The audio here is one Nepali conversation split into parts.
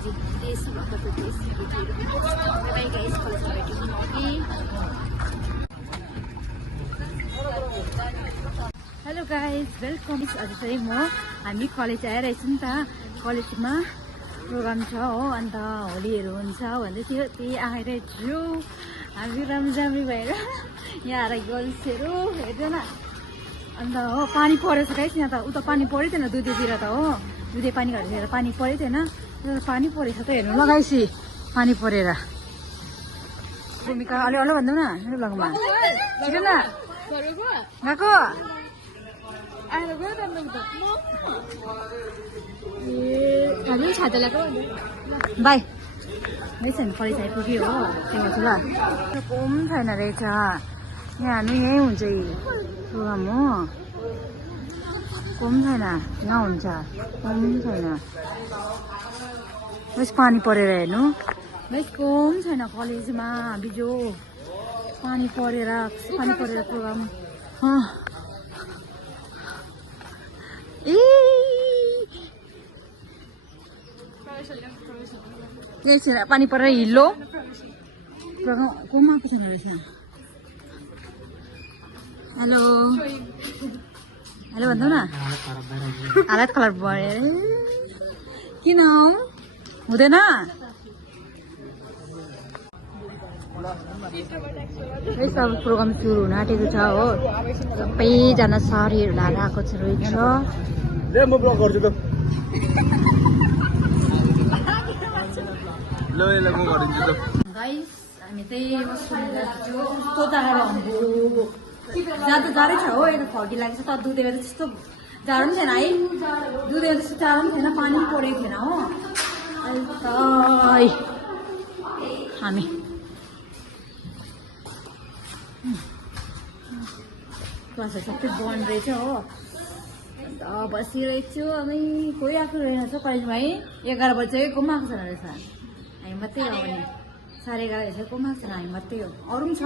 अझै देश भक्तको देश बाई गाइस कलेजमा भेट्यौँ। Hello guys welcome. आज चाहिँ हामी कलेज आइरहेछौँ नि त, कलेजमा प्रोग्राम छ हो, अन्त होलीहरू हुन्छ भन्दै थियो, त्यही आइरहेछु। हामी राम्री भएर यहाँ आएर गर्ल्सहरू हेर्दै न, अन्त हो पानी परेछ गाइस यहाँ त। उता पानी परेको थिएन दुधेतिर त हो, दुधे पानी घरतिर पानी परेको थिएन, पानी परेछ त हेर्नु लगाइसी पानी परेर। भूमिका अलि अलि भन्दैनौ न मेरो लगमा छिटो न गएको छाता ल्याएको बाई रहेछ नि कलेज आइपुग्यो हो। त्यो ल कोम छैन रहेछ यहाँ, हामी यहीँ हुन्छ प्रोग्राम हो, कोम छैन यहाँ हुन्छ, कोम छैन बस पानी परेर हेर्नु बस कोम छैन कलेजमा। बिजो पानी परेर प्रोग्राम यही छैन, पानी परेर हिलो कोमा आएको छैन रहेछ। हेलो हेलो भन्नु न, हालत कलर भयो किन हुँदैन। सब प्रोग्राम सुरु हुन आँटेको छ हो, सबैजना साडीहरू लाएर आएको छ रहेछ। गाइस हामी चाहिँ कस्तो जाडो जहाँ त जाडै छ हो, यता फर्की लागेको छ त। दुधेमा त त्यस्तो जाडो पनि थिएन है, दुधेमा त्यस्तो जाडो पनि थिएन, पानी पनि परेको थिएन हो। हामी क्लासहरू सबै बन्द रहेछ हो, अन्त बसिरहेछु। अनि कोही आएको रहेछ कलेजमा है, 11 बजी कोही आएको छैन रहेछ, हामी मात्रै हो। अनि 11:30 रहेछ कोही आएको छैन, हामी मात्रै हो। अरू पनि छ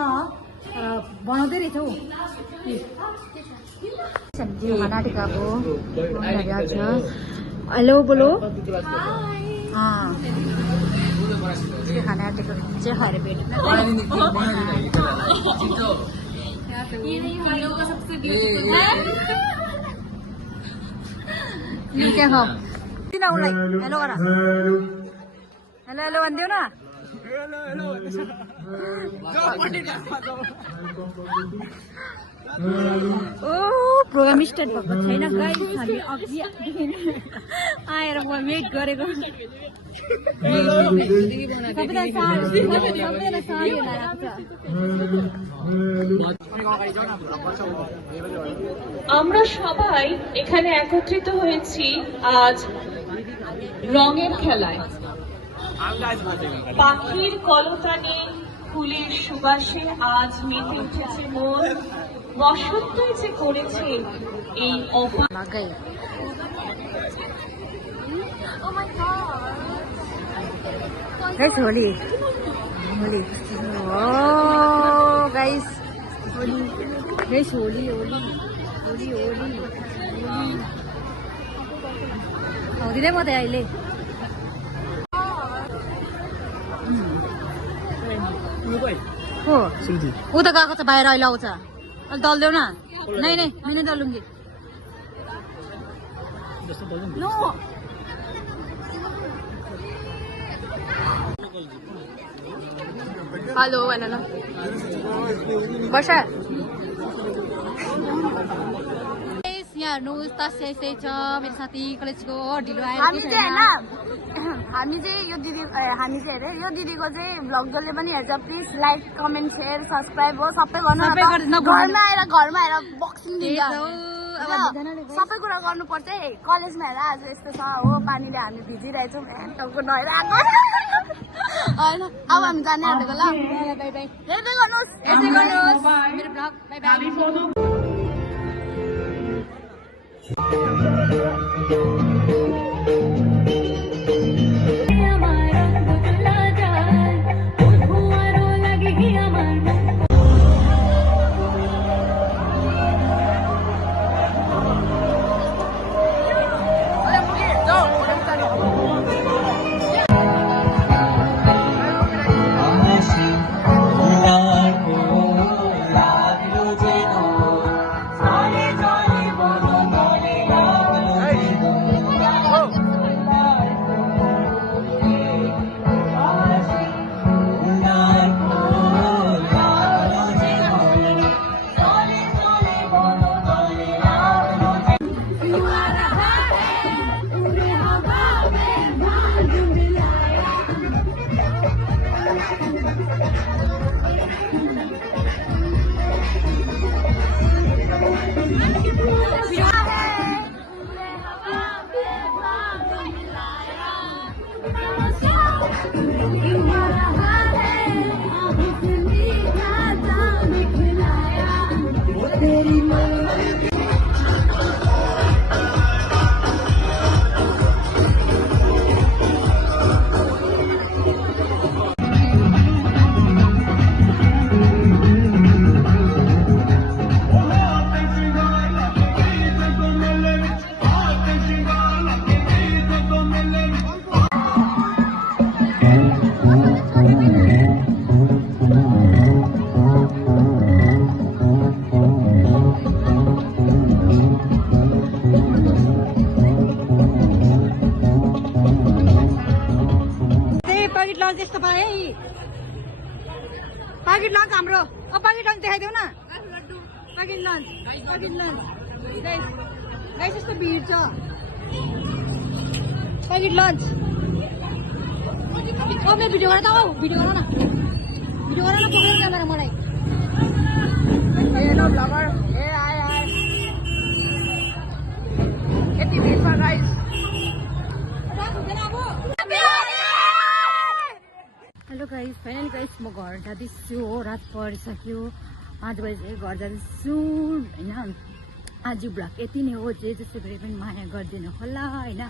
बनाउँदै रहेछ हौ। खाना टिकाको हेलो बोलो खाना आँटेको चाहिँ खाएर भेट्नु क्या खाऊ किन उसलाई हेलो गर, हेलो हेलो भनिदेऊ न। ओ प्रोग्राम स्टार्ट भएको छैन गाइस, हामी अघि आएर म वेट गरेको। আমরা সবাই এখানে একত্রিত হয়েছি আজ রঙের খেলায়। পাখির কলতানে ফুলের সুবাসে আজ মেতে উঠেছে মন, বসন্তই যে করেছে এই লাগাই। गाइस होली होली ओ गाइस होली गाइस होली होली होली होली आउँदिनै म त अहिले हो उता गएको छ बाहिर, अहिले आउँछ। अहिले दल्देऊ न, नै नै मैंने दलुङ्गी नो। हेलो भन न वर्षा। यहाँ हेर्नु तासिया छ मेरो साथी कलेजको ढिलो आएर हामी चाहिँ यो दिदीको चाहिँ भ्लग जसले पनि हेर्छ please like comment share subscribe हो सबै गर्नु। घरमा आएर बक्सिङ दिन्छ, सबै कुरा गर्नुपर्छ है। कलेजमा हेर आज यस्तो छ हो, पानीले हामी भिजिरहेछौँ टाउको नहेराएको होइन। अब हामी जाने आँटेको ल, हेर्दै गर्नुहोस् मेरो vlog bye bye. Packet lunch. Guys, यस्तो भिड छ Packet lunch. मेरो भिडियो गर त भिडियो गर न पक्रेर क्यामेरा मलाई हेलो ब्लगर ए आए यति भिडमा guys hello guys finally guys म घर जाँदैछु हो रात परिसक्यो 5 बजे घर जाँदैछु हैन आज ब्लग यति नै हो जसरी पनि माया गरिदिनु होला हैन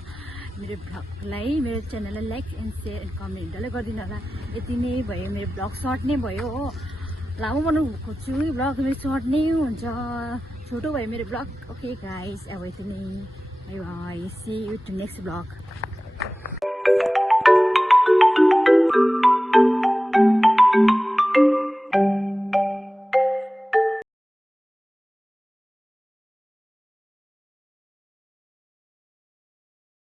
मेरो ब्लगलाई मेरो च्यानललाई like and share and comment डल्लै गरिदिनु होला यति नै भयो मेरो ब्लग सर्ट नै भयो हो लामो बनाउनु खोज्छु ब्लग मेरो सर्ट नै हुन्छ छोटो भयो मेरो ब्लग ओके गाइस अब यति नै bye bye see you to next blog